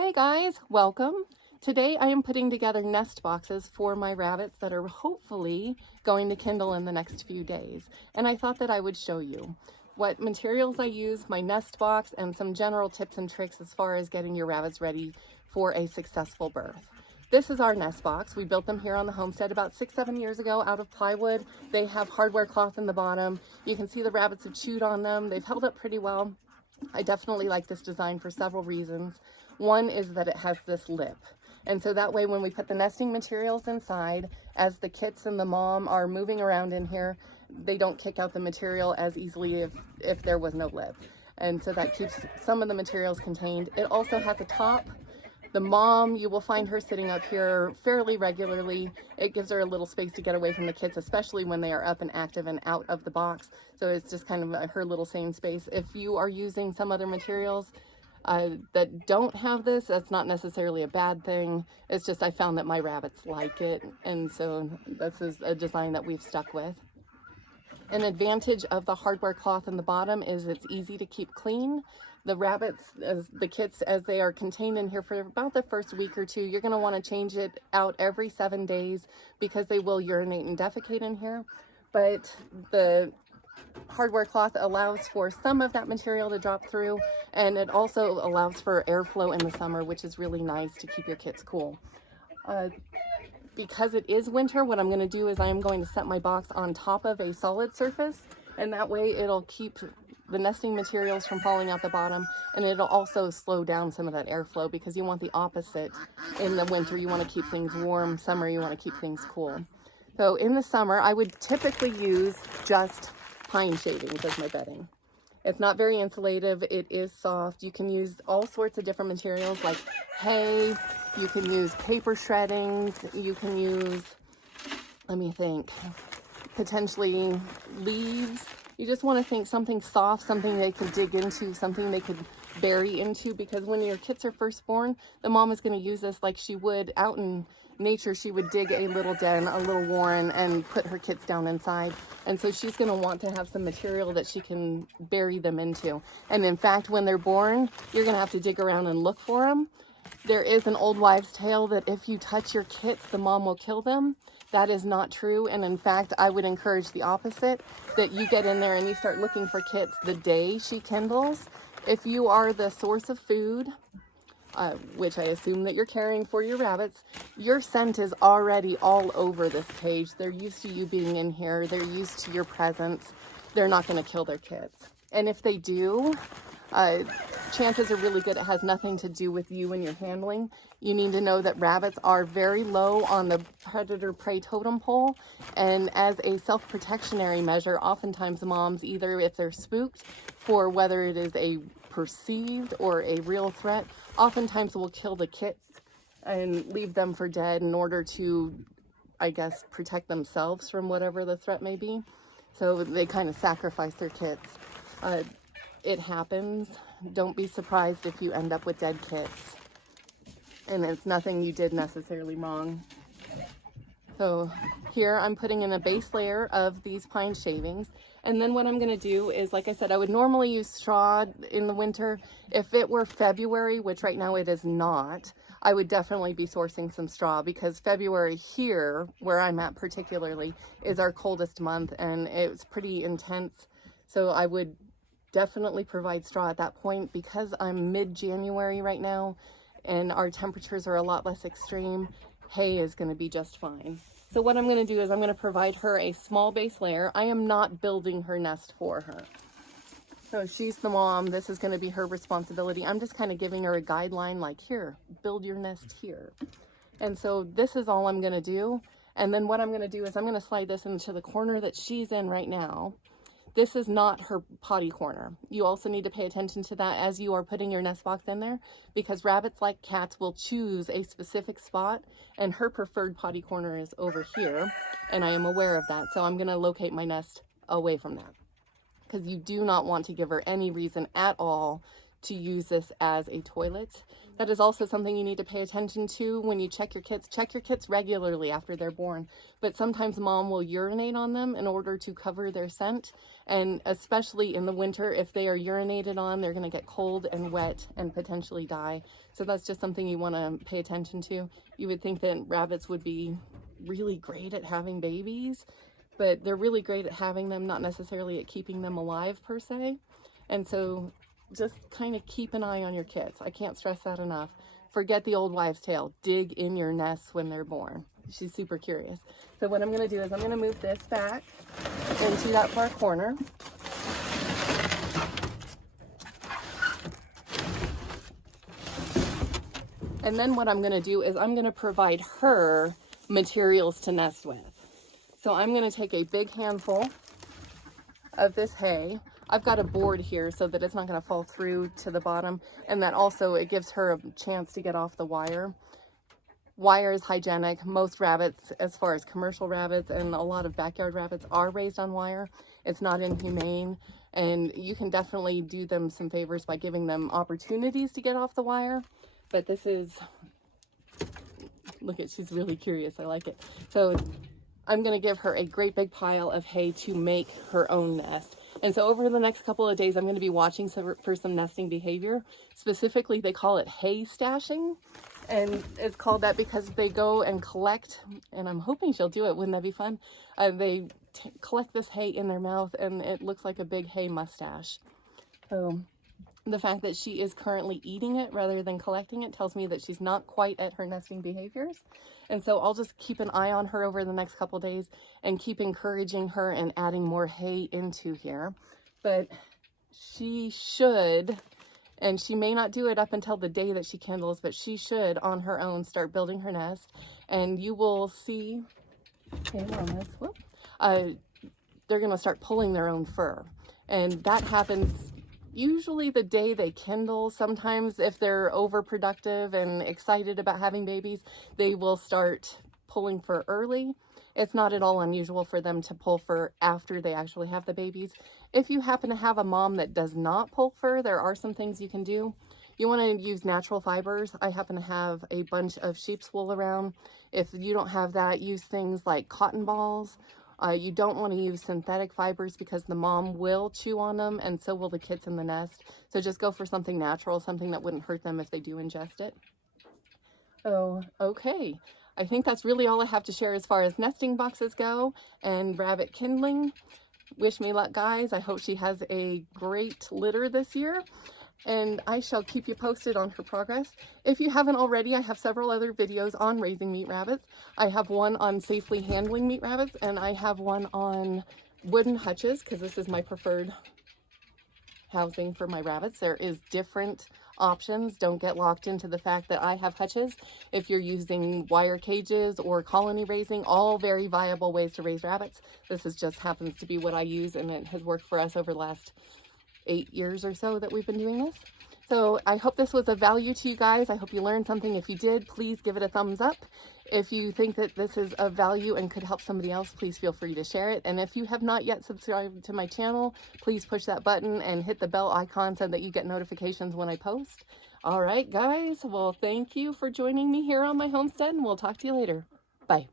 Hey guys, welcome. Today I am putting together nest boxes for my rabbits that are hopefully going to kindle in the next few days. And I thought that I would show you what materials I use, my nest box, and some general tips and tricks as far as getting your rabbits ready for a successful birth. This is our nest box. We built them here on the homestead about 6-7 years ago out of plywood. They have hardware cloth in the bottom. You can see the rabbits have chewed on them. They've held up pretty well. I definitely like this design for several reasons. One is that it has this lip. And so that way when we put the nesting materials inside, as the kits and the mom are moving around in here, they don't kick out the material as easily if there was no lip. And so that keeps some of the materials contained. It also has a top. The mom, you will find her sitting up here fairly regularly. It gives her a little space to get away from the kids, especially when they are up and active and out of the box. So it's just kind of her little safe space. If you are using some other materials that don't have this, that's not necessarily a bad thing. It's just I found that my rabbits like it. And so this is a design that we've stuck with. An advantage of the hardware cloth in the bottom is it's easy to keep clean. The rabbits, the kits, as they are contained in here for about the first week or two, you're going to want to change it out every 7 days because they will urinate and defecate in here. But the hardware cloth allows for some of that material to drop through, and it also allows for airflow in the summer, which is really nice to keep your kits cool. Because it is winter, what I'm going to do is I am going to set my box on top of a solid surface, and that way it'll keep the nesting materials from falling out the bottom, and it'll also slow down some of that airflow because you want the opposite. In the winter you want to keep things warm, summer you want to keep things cool. So in the summer I would typically use just pine shavings as my bedding. It's not very insulative, it is soft. You can use all sorts of different materials like hay, you can use paper shreddings, you can use, let me think, potentially leaves. You just want to think something soft, something they could dig into, something they could bury into, because when your kits are first born, the mom is going to use this like she would out in nature. She would dig a little den, a little warren, and put her kits down inside. And so she's going to want to have some material that she can bury them into. And in fact, when they're born, you're going to have to dig around and look for them. There is an old wives' tale that if you touch your kits, the mom will kill them. That is not true. And in fact, I would encourage the opposite, that you get in there and you start looking for kits the day she kindles. If you are the source of food, which I assume that you're caring for your rabbits, your scent is already all over this cage. They're used to you being in here. They're used to your presence. They're not going to kill their kids. And if they do, chances are really good it has nothing to do with you and your handling. You need to know that rabbits are very low on the predator-prey totem pole, and as a self-protectionary measure, oftentimes moms, either if they're spooked for whether it is a perceived or a real threat, oftentimes will kill the kits and leave them for dead in order to, I guess, protect themselves from whatever the threat may be. So they kind of sacrifice their kits. It happens. Don't be surprised if you end up with dead kits. And it's nothing you did necessarily wrong. So here I'm putting in a base layer of these pine shavings. And then what I'm going to do is, like I said, I would normally use straw in the winter. If it were February, which right now it is not, I would definitely be sourcing some straw, because February here, where I'm at particularly, is our coldest month and it's pretty intense. So I would definitely provide straw at that point. Because I'm mid-January right now and our temperatures are a lot less extreme, hay is going to be just fine. So what I'm going to do is I'm going to provide her a small base layer. I am not building her nest for her. So she's the mom. This is going to be her responsibility. I'm just kind of giving her a guideline, like, here, build your nest here. And so this is all I'm going to do. And then what I'm going to do is I'm going to slide this into the corner that she's in right now. This is not her potty corner. You also need to pay attention to that as you are putting your nest box in there, because rabbits, like cats, will choose a specific spot, and her preferred potty corner is over here, and I am aware of that. So I'm going to locate my nest away from that, because you do not want to give her any reason at all to use this as a toilet. That is also something you need to pay attention to when you check your kits. Check your kits regularly after they're born, but sometimes mom will urinate on them in order to cover their scent, and especially in the winter, if they are urinated on, they're going to get cold and wet and potentially die. So that's just something you want to pay attention to. You would think that rabbits would be really great at having babies, but they're really great at having them, not necessarily at keeping them alive per se. And so just kind of keep an eye on your kits. I can't stress that enough. Forget the old wives' tale. Dig in your nests when they're born. She's super curious. So what I'm going to do is I'm going to move this back into that far corner. And then what I'm going to do is I'm going to provide her materials to nest with. So I'm going to take a big handful of this hay. I've got a board here so that it's not going to fall through to the bottom, and that also it gives her a chance to get off the wire. Wire is hygienic. Most rabbits, as far as commercial rabbits and a lot of backyard rabbits, are raised on wire. It's not inhumane, and you can definitely do them some favors by giving them opportunities to get off the wire. But this is, look at, she's really curious. I like it. So I'm going to give her a great big pile of hay to make her own nest. And so over the next couple of days, I'm going to be watching for some nesting behavior. Specifically, they call it hay stashing. And it's called that because they go and collect, and I'm hoping she'll do it. Wouldn't that be fun? They collect this hay in their mouth, and it looks like a big hay mustache. So the fact that she is currently eating it rather than collecting it tells me that she's not quite at her nesting behaviors. And so I'll just keep an eye on her over the next couple days and keep encouraging her and adding more hay into here. But she should, and she may not do it up until the day that she kindles, but she should on her own start building her nest. And you will see, hang on this, whoop, they're going to start pulling their own fur. And that happens usually the day they kindle. Sometimes if they're overproductive and excited about having babies, they will start pulling fur early. It's not at all unusual for them to pull fur after they actually have the babies. If you happen to have a mom that does not pull fur, there are some things you can do. You want to use natural fibers. I happen to have a bunch of sheep's wool around. If you don't have that, use things like cotton balls. You don't want to use synthetic fibers because the mom will chew on them, and so will the kits in the nest. So just go for something natural, something that wouldn't hurt them if they do ingest it. Oh, okay. I think that's really all I have to share as far as nesting boxes go and rabbit kindling. Wish me luck, guys. I hope she has a great litter this year, and I shall keep you posted on her progress. If you haven't already, I have several other videos on raising meat rabbits. I have one on safely handling meat rabbits, and I have one on wooden hutches, because this is my preferred housing for my rabbits. There is different options. Don't get locked into the fact that I have hutches. If you're using wire cages or colony raising, all very viable ways to raise rabbits. This is just happens to be what I use, and it has worked for us over the last 8 years or so that we've been doing this. So I hope this was of value to you guys. I hope you learned something. If you did, please give it a thumbs up. If you think that this is of value and could help somebody else, please feel free to share it. And if you have not yet subscribed to my channel, please push that button and hit the bell icon so that you get notifications when I post. All right, guys. Well, thank you for joining me here on my homestead, and we'll talk to you later. Bye.